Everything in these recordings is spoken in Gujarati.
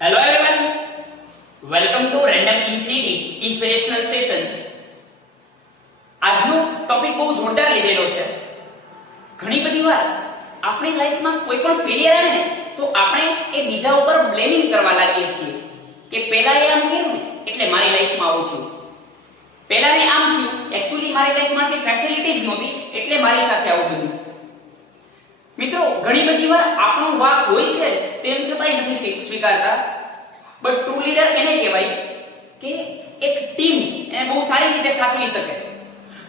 Hello everyone, welcome to Random Infinity Inspirational Session. આજનો ટોપિક બહુ જોરદાર લીધેલો છે. ઘણી બધી વાર આપણી લાઈફમાં કોઈ પણ ફેલિયર આવે ને તો આપણે એ બીજા ઉપર બ્લેમિંગ કરવા લાગીએ છીએ કે પહેલા એ આમ કર્યું ને એટલે મારી લાઈફમાં આવું થયું, પહેલા એ આમ થયું, એક્ચ્યુઅલી મારી લાઈફમાં આટલી ફેસિલિટીઝ નહોતી એટલે મારી સાથે આવું બન્યું. મિત્રો, ઘણી બધી વાર આપણો વાક હોય છે તેમ છતાંય નથી સ્વીકારતા. બટ ટ્રુ લીડર એને કહેવાય કે એક ટીમ એને બહુ સારી રીતે સાચવી શકે.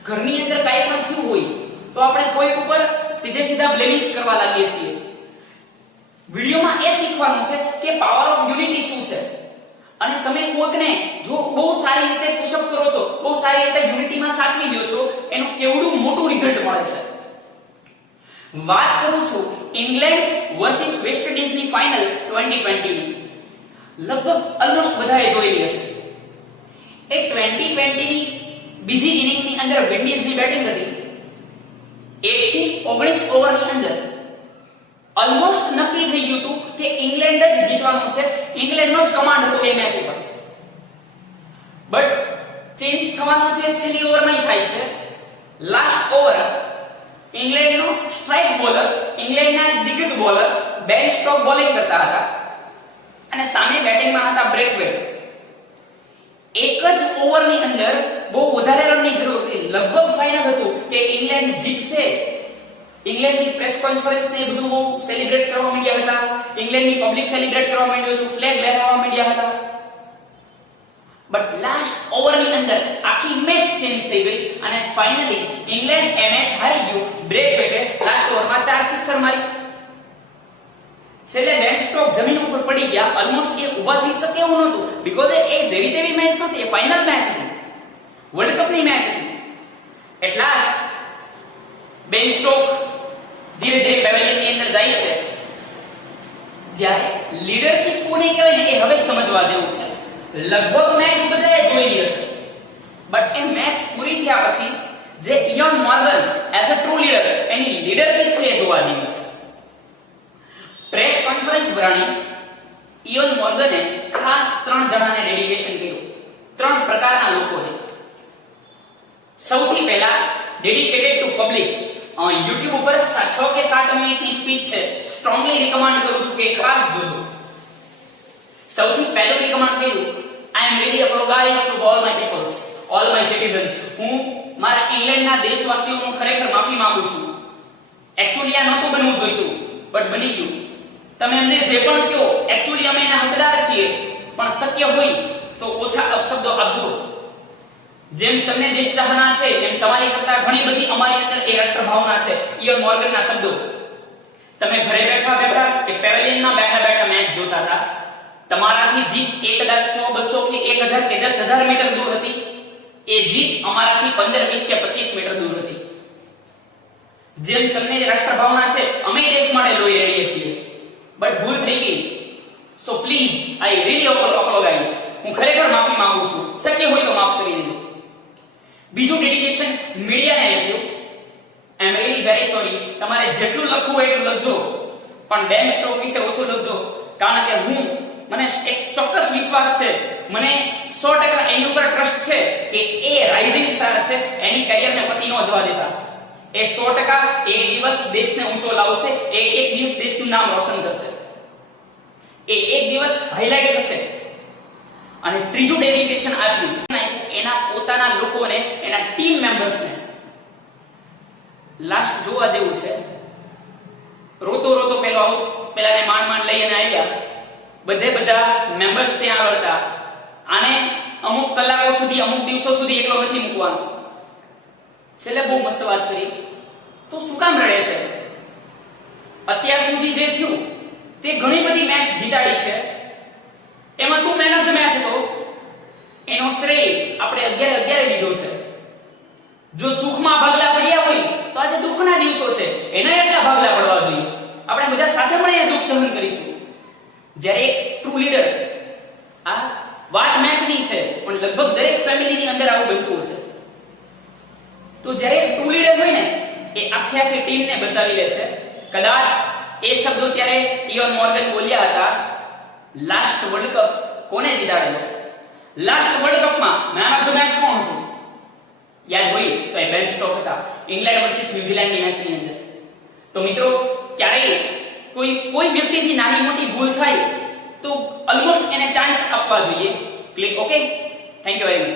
ઘરની અંદર કાંઈ પણ થયું હોય તો આપણે કોઈ ઉપર સીધા બ્લેમિંગ્સ કરવા લાગીએ છીએ. વિડિયોમાં એ શીખવાનું છે કે પાવર ઓફ યુનિટી શું છે, અને તમે કોઈકને જો બહુ સારી રીતે પુશઅપ કરો છો, બહુ સારી રીતે યુનિટીમાં સાચવી દો છો, એનું કેવડું મોટું રિઝલ્ટ મળે છે. વાત કરું છું ઇંગ્લેન્ડ વર્સિસ વેસ્ટ ઇન્ડિઝની ફાઇનલ 2020 ની. લગભગ ઓલમોસ્ટ બધાએ જોયેલી હશે. એ 2020 ની બીજી ઇનિંગની અંદર વિન્ડીઝની બેટિંગ હતી. 1 થી 19 ઓવરની અંદર ઓલમોસ્ટ નક્કી થઈ ગયું હતું કે ઇંગ્લેન્ડ જ જીતવાનું છે, ઇંગ્લેન્ડનો જ કમાન્ડ હતો એ મેચ ઉપર. બટ ચેન્જ થવાનું છે છેલ્લી ઓવરમાં થાય છે. લાસ્ટ ઓવર ઇંગ્લેન્ડનો સ્ટ્રાઇક બોલર, ઇંગ્લેન્ડના દિગ્ગજ બોલર બેન સ્ટોક બોલિંગ કરતા હતા અને સામે બેટિંગમાં હતા બ્રેથવેટ. એક જ ઓવરની અંદર બહુ વધારે રનની જરૂર હતી. લગભગ ફાઇનલ હતું કે ઇંગ્લેન્ડ જીતશે. ઇંગ્લેન્ડની પ્રેસ કોન્ફરન્સ ને બધું બહુ સેલિબ્રેટ કરવા માંડ્યા હતા. ઇંગ્લેન્ડની પબ્લિક સેલિબ્રેટ કરવા માંડ્યું હતું, ફ્લેગ લહેરાવવા માંડ્યા હતા. બટ લાસ્ટ ઓવરની અંદર આખી મેચ ચેન્જ થઈ ગઈ અને ફાઇનલી ઇંગ્લેન્ડ એ મેચ હારી ગયું. બ્રેથવેટે લાસ્ટ ઓવરમાં 4 સિક્સર મારી. છેલ્લે બેન સ્ટોક જમીન ઉપર પડી ગયા. ઓલમોસ્ટ એ ઊભા થઈ શકે એવું નહોતું, બીકોઝ એ જેવી તેવી મેચ નહોતી, એ ફાઇનલ મેચ હતી, વર્લ્ડ કપની મેચ હતી. એટ લાસ્ટ બેન સ્ટોક ધીરે ધીરે પેવેલિયનની અંદર જાય છે. જ્યારે લીડરશિપ કોને કહેવાય ને એ હવે સમજવા જેવું છે. લગભગ મેચ બધાએ જોઈ હશે, બટ એ મેચ પૂરી થયા પછી જે Eoin Morgan as a true leader એની લીડરશિપ છે એ જોવા જેવી છે. પ્રેસ કોન્ફરન્સ ભરાણી ઇયોન મોર્ગને ખાસ 3 જણાને ડેડિકેશન કર્યું, 3 પ્રકારના લોકોને. સૌથી પહેલા ડેડિકેટેડ ટુ પબ્લિક. YouTube ઉપર 6 કે 7 મિનિટની સ્પીચ છે, સ્ટ્રોંગલી રિકમેન્ડ કરું છું કે ખાસ જોજો. સૌથી પહેલું રિકમેન્ડ કર્યું, I am really apologize to all my peoples, all my citizens. હું મારા ઇંગ્લેન્ડના દેશવાસીઓનો ખરેખર માફી માંગુ છું. એક્ચ્યુઅલી આ નહોતું બનવું જોઈતું, બટ બની ગયું. તમે અમને જે પણ કહો, એક્ચ્યુઅલી અમે એના હકદાર છીએ, પણ શક્ય હોય તો ઓછા અપશબ્દો આપજો. જેમ તમને દેશ ચાહના છે એમ તમારી કરતા ઘણી બધી અમારી અંદર એ રાષ્ટ્ર ભાવના છે. ઇયોન મોર્ગનના શબ્દો. તમે ઘરે બેઠા બેઠા કે પેવેલિયનમાં બેઠા બેઠા મેચ જોતા હતા. તમારાથી જીત એ કદાચ 100, 200 કે 1000 કે 10000 મીટર દૂર હતી. એ જીત અમારાથી 15, 20 કે 25 મીટર દૂર હતી. જેમ તમને રાષ્ટ્ર ભાવના છે, અમે દેશ માટે લોહી રેડીએ છીએ, બટ ભૂલ થઈ ગઈ. So please I really apologise. હું ખરેખર માફી માંગુ છું. શક્ય હોય તો માફ કરી દેજો. બીજું ડેડિકેશન મીડિયાને આપ્યું. આઈ એમ રીલી વેરી સોરી. તમારે જેટલું લખવું હોય એટલું લખજો, પણ બેન સ્ટોક વિશે ઓછું લખજો. કારણ કે મને એક ચોક્કસ વિશ્વાસ છે, મને 100% એની ઉપર ટ્રસ્ટ છે કે એ રાઇઝિંગ સ્ટાર છે, એની કરિયરને પતિ નો જવા દેતા. એ 100% એક દિવસ દેશને ઊંચો લાવશે, એ એક દિવસ દેશનું નામ રોશન કરશે, એ એક દિવસ હાઇલાઇટ થશે. અને ત્રીજું ડેડિકેશન આપ્યું એના પોતાના લોકોને, એના ટીમ મેમ્બર્સને. લાસ્ટ જોવા જેવું છે. રોતો પેલાને માંડ લઈને આવ્યા. બધા મેમ્બર્સ ત્યાં આવતા. આને અમુક કલાકો સુધી, અમુક દિવસો સુધી એકલો નથી મૂકવાનો. છેલ્લે બહુ મસ્ત વાત કરી. તો શું કામ રડે છે? અત્યાર સુધી જે થયું તે ઘણી બધી મેચ જીતાડી છે, એમાં તું મેન ઓફ ધ મેચ હતો. એનો શ્રેય આપણે 11 દીધો છે. જો સુખમાં ભાગલા પડ્યા હોય તો આજે દુઃખના દિવસો છે, એના એટલા ભાગલા પડવા જોઈએ. આપણે બધા સાથે મળીને દુઃખ સહન કરીશું. જ્યારે ટ્રુ લીડર, આ વાત મેચની છે પણ લગભગ દરેક ફેમિલીની અંદર આવું બનતું હશે. તો જ્યારે ટ્રુ લીડર હોય ને એ આખી ટીમને બચાવી લે છે. કદાચ એ શબ્દો ત્યારે ઇયોન મોર્ગન બોલ્યા હતા લાસ્ટ વર્લ્ડ કપ કોને જીતાડેલો? લાસ્ટ વર્લ્ડ કપમાં મેન ઓફ ધ મેચ કોણ હતું? યાદ હોય તો એ બેન સ્ટોક હતા ઇંગ્લેન્ડ વર્સિસ ન્યુઝીલેન્ડની મેચની અંદર. તો મિત્રો ક્યારેય કોઈ વ્યક્તિથી નાની મોટી ભૂલ થાય તો ઓલમોસ્ટ એને ચાન્સ આપવા જોઈએ. Click. Okay, thank you very much.